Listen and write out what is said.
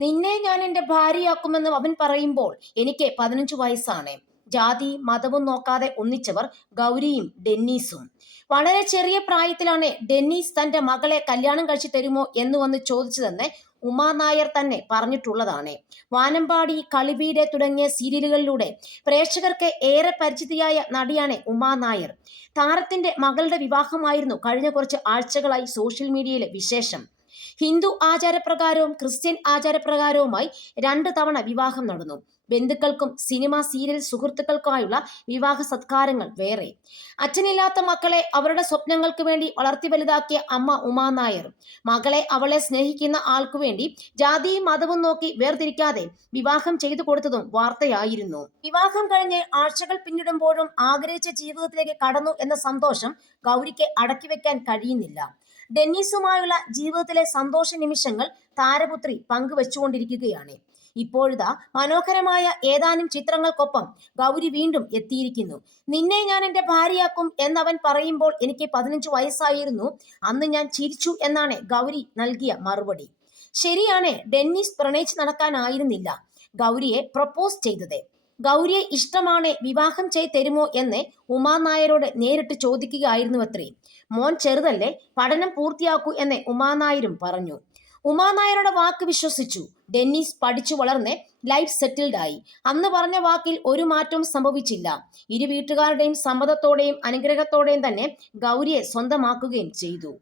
നിന്നെ ഞാൻ എന്റെ ഭാര്യയാക്കുമെന്ന് അവൻ പറയുമ്പോൾ എനിക്ക് പതിനഞ്ച് വയസ്സാണ്. ജാതി മതവും നോക്കാതെ ഒന്നിച്ചവർ ഗൗരിയും ഡെന്നീസും. വളരെ ചെറിയ പ്രായത്തിലാണ് ഡെന്നീസ് തന്റെ മകളെ കല്യാണം കഴിച്ചു തരുമോ എന്ന് വന്ന് ചോദിച്ചതെന്ന് ഉമാ നായർ തന്നെ പറഞ്ഞിട്ടുള്ളതാണ്. വാനമ്പാടി കളിവീട് തുടങ്ങിയ സീരിയലുകളിലൂടെ പ്രേക്ഷകർക്ക് ഏറെ പരിചിതിയായ നടിയാണ് ഉമാ നായർ. താരത്തിന്റെ മകളുടെ വിവാഹമായിരുന്നു കഴിഞ്ഞ കുറച്ച് ആഴ്ചകളായി സോഷ്യൽ മീഡിയയിലെ വിശേഷം. ഹിന്ദു ആചാരപ്രകാരവും ക്രിസ്ത്യൻ ആചാരപ്രകാരവുമായി രണ്ട് തവണ വിവാഹം നടന്നു. ബന്ധുക്കൾക്കും സിനിമ സീരിയൽ സുഹൃത്തുക്കൾക്കുമായുള്ള വിവാഹ സത്കാരങ്ങൾ വേറെ. അച്ഛനില്ലാത്ത മക്കളെ അവരുടെ സ്വപ്നങ്ങൾക്ക് വേണ്ടി വളർത്തി വലുതാക്കിയ അമ്മ ഉമാ നായർ. മകളെ അവളെ സ്നേഹിക്കുന്ന ആൾക്കു വേണ്ടി ജാതിയും മതവും നോക്കി വേർതിരിക്കാതെ വിവാഹം ചെയ്തു കൊടുത്തതും വാർത്തയായിരുന്നു. വിവാഹം കഴിഞ്ഞ് ആഴ്ചകൾ പിന്നിടുമ്പോഴും ആഗ്രഹിച്ച ജീവിതത്തിലേക്ക് കടന്നു എന്ന സന്തോഷം ഗൗരിക്ക് അടക്കി വെക്കാൻ കഴിയുന്നില്ല. ഡെന്നീസുമായുള്ള ജീവിതത്തിലെ സന്തോഷ നിമിഷങ്ങൾ താരപുത്രി പങ്കുവച്ചുകൊണ്ടിരിക്കുകയാണ്. ഇപ്പോഴിതാ മനോഹരമായ ഏതാനും ചിത്രങ്ങൾക്കൊപ്പം ഗൗരി വീണ്ടും എത്തിയിരിക്കുന്നു. നിന്നെ ഞാൻ എന്റെ ഭാര്യയാക്കും എന്നവൻ പറയുമ്പോൾ എനിക്ക് പതിനഞ്ച് വയസ്സായിരുന്നു. അന്ന് ഞാൻ ചിരിച്ചു എന്നാണ് ഗൗരി നൽകിയ മറുപടി. ശരിയാണ് ഡെന്നീസ് പ്രണയിച്ച് നടക്കാനായിരുന്നില്ല. ഗൗരിയെ പ്രപ്പോസ് ചെയ്തത്. ഗൗരിയെ ഇഷ്ടമാണ് വിവാഹം ചെയ്ത് തരുമോ എന്ന് ഉമാ നായരോട് നേരിട്ട് ചോദിക്കുകയായിരുന്നു അത്രേ. മോൻ ചെറുതല്ലേ പഠനം പൂർത്തിയാക്കൂ എന്ന് ഉമാ നായരും പറഞ്ഞു. ഉമാ നായരുടെ വാക്ക് വിശ്വസിച്ചു. ഡെന്നീസ് പഠിച്ചു വളർന്ന് ലൈഫ് സെറ്റിൽഡ് ആയി. അന്ന് പറഞ്ഞ വാക്കിൽ ഒരു മാറ്റവും സംഭവിച്ചില്ല. ഇരു വീട്ടുകാരുടെയും സമ്മതത്തോടെയും അനുഗ്രഹത്തോടെയും തന്നെ ഗൗരിയെ സ്വന്തമാക്കുകയും ചെയ്തു.